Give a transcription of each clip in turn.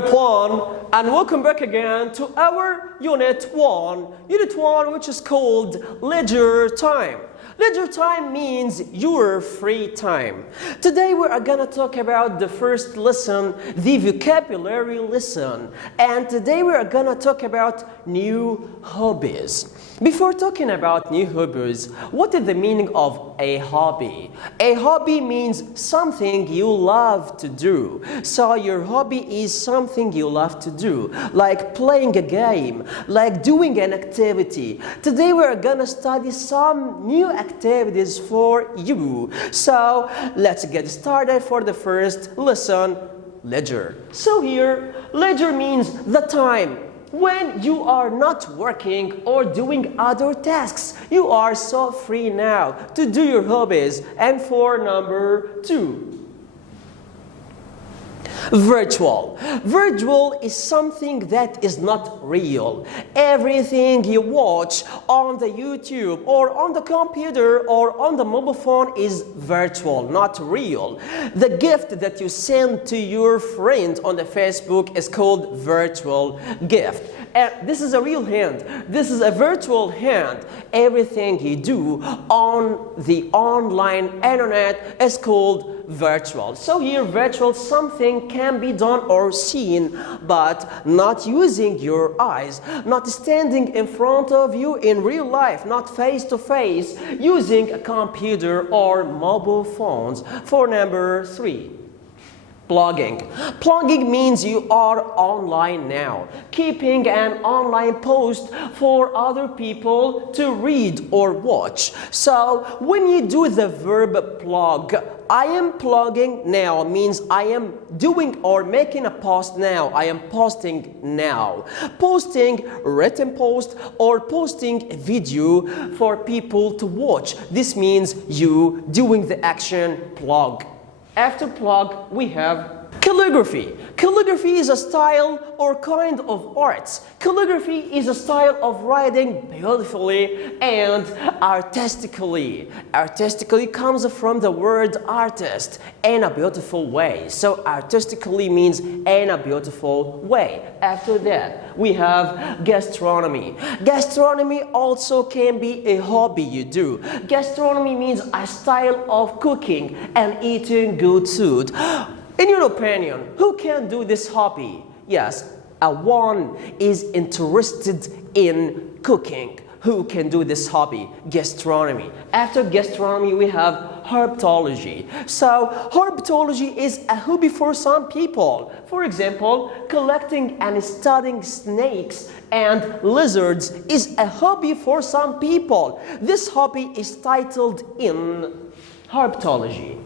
Step 1, and welcome back again to our Unit 1. Unit 1, which is called Leisure Time. Leisure time means your free time. Today we are gonna talk about the first lesson, the vocabulary lesson. And today we are gonna talk about new hobbies. Before talking about new hobbies, what is the meaning of a hobby? A hobby means something you love to do. So your hobby is something you love to do, like playing a game, like doing an activity. Today we are gonna study some new activities for you. So let's get started for the first lesson, leisure. So here, leisure means the time when you are not working or doing other tasks. You are so free now to do your hobbies. And for number 2, virtual. Virtual is something that is not real. Everything you watch on the YouTube or on the computer or on the mobile phone is virtual, not real. The gift that you send to your friend on the Facebook is called virtual gift. And this is a real hand. This is a virtual hand. Everything you do on the online internet is called virtual. So here, virtual, something can be done or seen, but not using your eyes, not standing in front of you in real life, not face to face, using a computer or mobile phones. For number 3, blogging. Blogging means you are online now, keeping an online post for other people to read or watch. So when you do the verb blog, I am blogging now means I am doing or making a post now. I am posting now. Posting written post or posting a video for people to watch. This means you doing the action blog. After blog, we have calligraphy. Calligraphy is a style or kind of arts. Calligraphy is a style of writing beautifully and artistically. Artistically comes from the word artist, in a beautiful way. So artistically means in a beautiful way. After that, we have gastronomy. Gastronomy also can be a hobby you do. Gastronomy means a style of cooking and eating good food. In your opinion, who can do this hobby? Yes, one is interested in cooking. Who can do this hobby? Gastronomy. After gastronomy, we have herpetology. So, herpetology is a hobby for some people. For example, collecting and studying snakes and lizards is a hobby for some people. This hobby is titled in herpetology.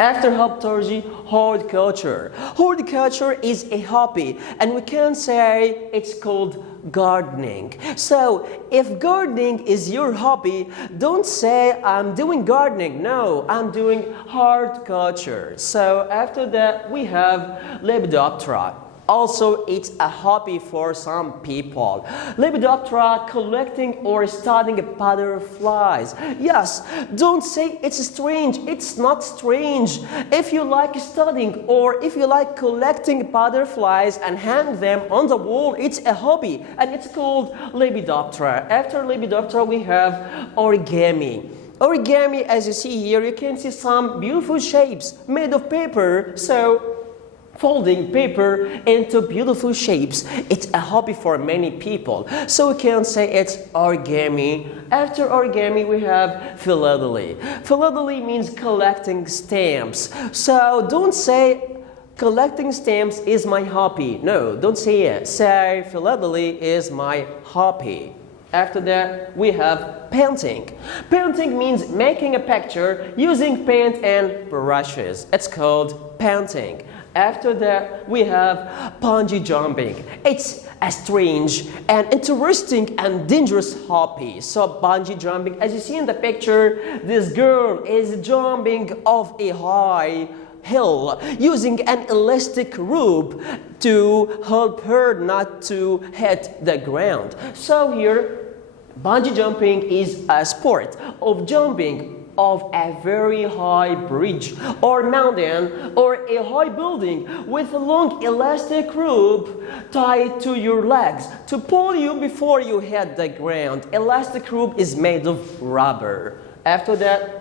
After herpetology, horticulture. Horticulture is a hobby, and we can say it's called gardening. So, if gardening is your hobby, don't say I'm doing gardening. No, I'm doing horticulture. So, after that, we have Lepidoptera. Also, it's a hobby for some people. Lepidoptera, collecting or studying butterflies. Yes, don't say it's strange. It's not strange. If you like studying or if you like collecting butterflies and hang them on the wall, it's a hobby and it's called Lepidoptera. After Lepidoptera, we have origami. Origami, as you see here, you can see some beautiful shapes made of paper. So, folding paper into beautiful shapes. It's a hobby for many people. So we can say it's origami. After origami, we have philately. Philately means collecting stamps. So don't say collecting stamps is my hobby. No, don't say it. Say philately is my hobby. After that, we have painting. Painting means making a picture using paint and brushes. It's called painting. After that, we have bungee jumping. It's a strange and interesting and dangerous hobby. So bungee jumping, as you see in the picture, this girl is jumping off a high hill using an elastic rope to help her not to hit the ground. So here, bungee jumping is a sport of jumping of a very high bridge or mountain or a high building with a long elastic rope tied to your legs to pull you before you hit the ground. Elastic rope is made of rubber. After that,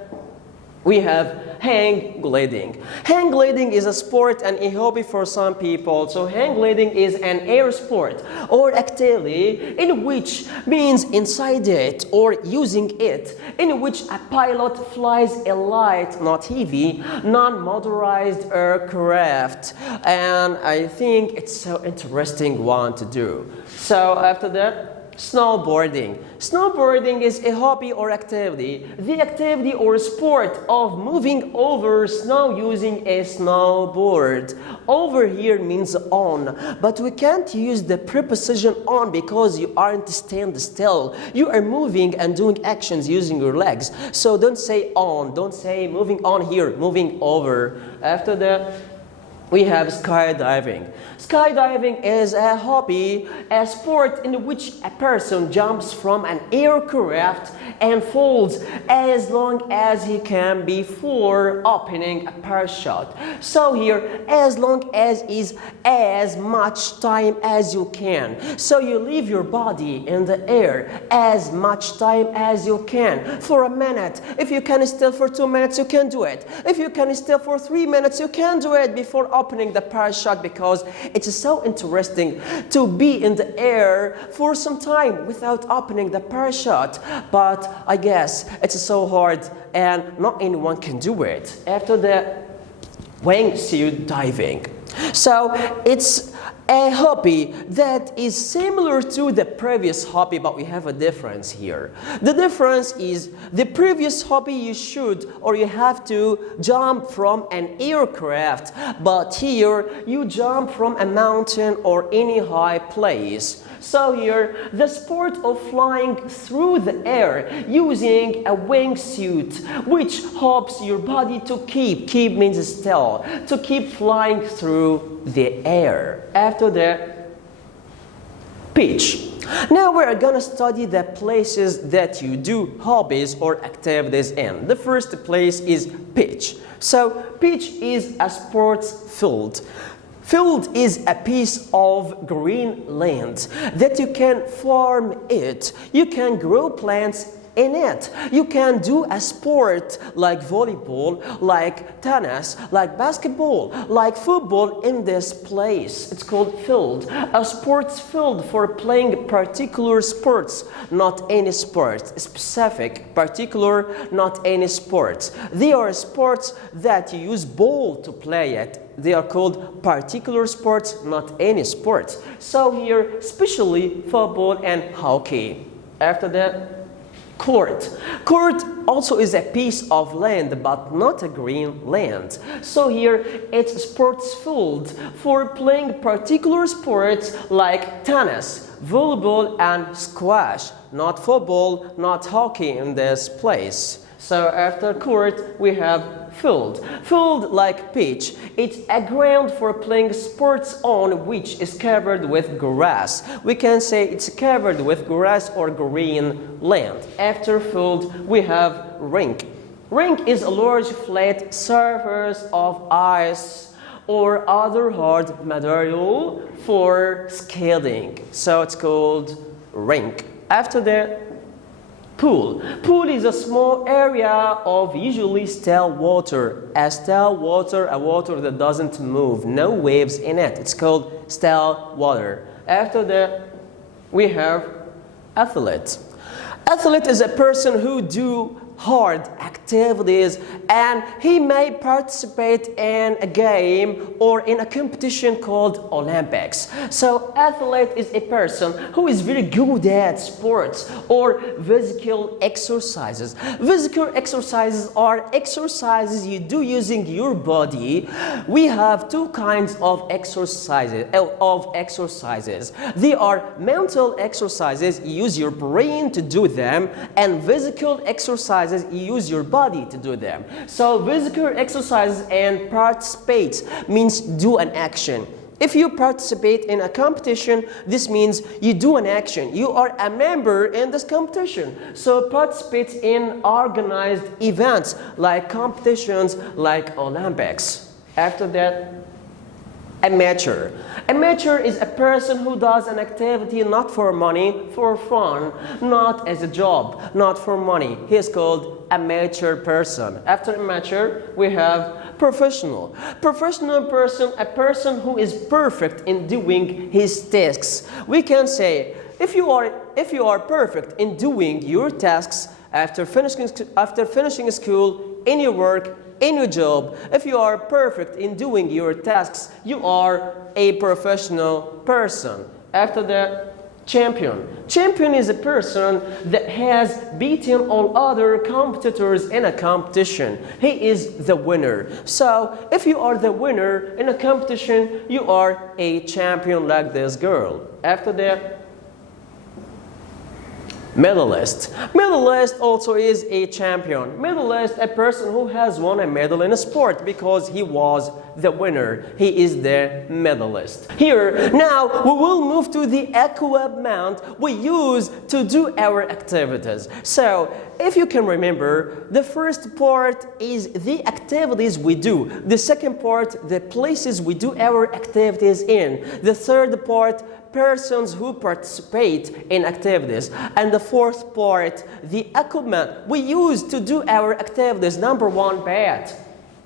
we have hang gliding. Hang gliding is a sport and a hobby for some people. So hang gliding is an air sport or activity in which means inside it or using it, in which a pilot flies a light, not heavy, non-motorized aircraft. And I think it's so interesting one to do. So after that, snowboarding. Snowboarding is a hobby or activity, the activity or sport of moving over snow using a snowboard. Over here means on, but we can't use the preposition on because you aren't standing still. You are moving and doing actions using your legs. So don't say on, don't say moving on here, moving over. After that, we have skydiving. Skydiving is a hobby, a sport in which a person jumps from an aircraft and falls as long as he can before opening a parachute. So here, as long as is as much time as you can. So you leave your body in the air as much time as you can. For a minute. If you can still for 2 minutes, you can do it. If you can still for 3 minutes, you can do it before opening the parachute, because it's so interesting to be in the air for some time without opening the parachute. But I guess it's so hard and not anyone can do it. After the wingsuit diving. So it's a hobby that is similar to the previous hobby, but we have a difference here. The difference is the previous hobby you should or you have to jump from an aircraft, but here you jump from a mountain or any high place. So here, the sport of flying through the air using a wingsuit, which helps your body to keep means still, to keep flying through the air. After that, pitch. Now we're going to study the places that you do hobbies or activities in. The first place is pitch. So pitch is a sports field. Field is a piece of green land that you can farm it. You can grow plants in it. You can do a sport like volleyball, like tennis, like basketball, like football in this place. It's called field. A sports field for playing particular sports, not any sport. Specific, particular, not any sports. They are sports that you use ball to play it. They are called particular sports, not any sports. So here, especially football and hockey. After that, court. Court also is a piece of land, but not a green land. So here, it's a sports field for playing particular sports like tennis, volleyball, and squash. Not football, not hockey in this place. So after court, we have field. Field like pitch. It's a ground for playing sports on which is covered with grass. We can say it's covered with grass or green land. After field, we have rink. Rink is a large flat surface of ice or other hard material for skating. So it's called rink. After that, pool. Pool is a small area of usually still water. A still water, a water that doesn't move, no waves in it. It's called still water. After that, we have athlete. Athlete is a person who do hard activities and he may participate in a game or in a competition called Olympics. So athlete is a person who is very good at sports or physical exercises. Physical exercises are exercises you do using your body. We have two kinds of exercises. They are mental exercises, you use your brain to do them, and physical exercises, you use your body to do them. So physical exercises and participate means do an action. If you participate in a competition, this means you do an action. You are a member in this competition. So participate in organized events like competitions like Olympics. After that, amateur. Amateur is a person who does an activity not for money, for fun, not as a job, not for money. He is called amateur person. After amateur, we have professional. Professional person, a person who is perfect in doing his tasks. We can say, if you are perfect in doing your tasks after finishing school, in your work, in your job, if you are perfect in doing your tasks, you are a professional person. After that, champion. Champion is a person that has beaten all other competitors in a competition. He is the winner. So, if you are the winner in a competition, you are a champion like this girl. After that, medalist. Medalist also is a champion. Medalist, a person who has won a medal in a sport because he was the winner. He is the medalist. Here, now we will move to the equipment we use to do our activities. So, if you can remember, the first part is the activities we do. The second part, the places we do our activities in. The third part, persons who participate in activities. And the fourth part, the equipment we use to do our activities. Number one, bat.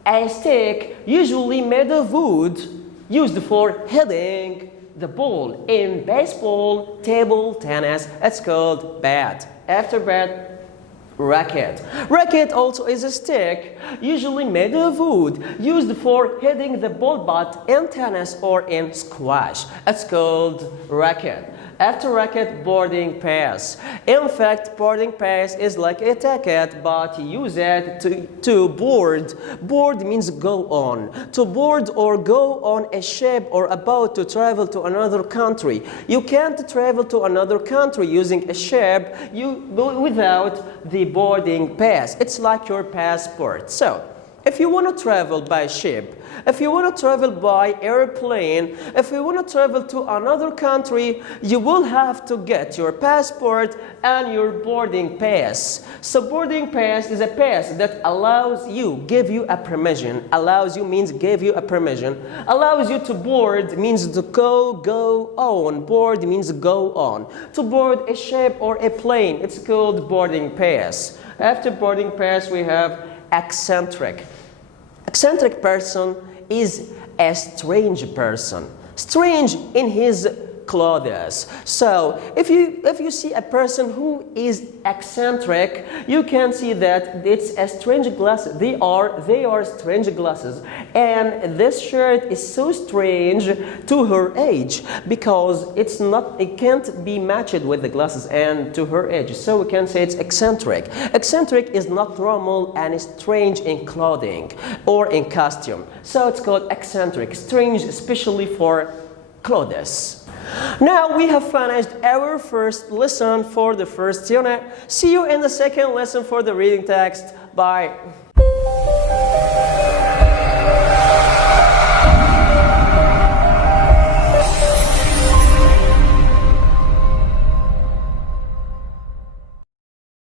A stick, usually made of wood, used for hitting the ball. In baseball, table tennis, it's called bat. After bat, racket. Racket also is a stick, usually made of wood, used for hitting the ball but in tennis or in squash. It's called racket. After racket, boarding pass. In fact, boarding pass is like a ticket, but you use it to board. Board means go on. To board or go on a ship or a boat to travel to another country. You can't travel to another country using a ship without the boarding pass. It's like your passport. So, if you want to travel by ship, if you want to travel by airplane, if you want to travel to another country, you will have to get your passport and your boarding pass. So boarding pass is a pass that allows you, give you a permission. Allows you means give you a permission. Allows you to board means to go on. Board means go on. To board a ship or a plane, it's called boarding pass. After boarding pass, we have eccentric. Eccentric person is a strange person. Strange in his clothes. So, if you see a person who is eccentric, you can see that it's a strange glasses. They are strange glasses. And this shirt is so strange to her age because it can't be matched with the glasses and to her age. So we can say it's eccentric. Eccentric is not normal and is strange in clothing or in costume. So it's called eccentric, strange especially for clothes. Now we have finished our first lesson for the first unit. See you in the second lesson for the reading text. Bye.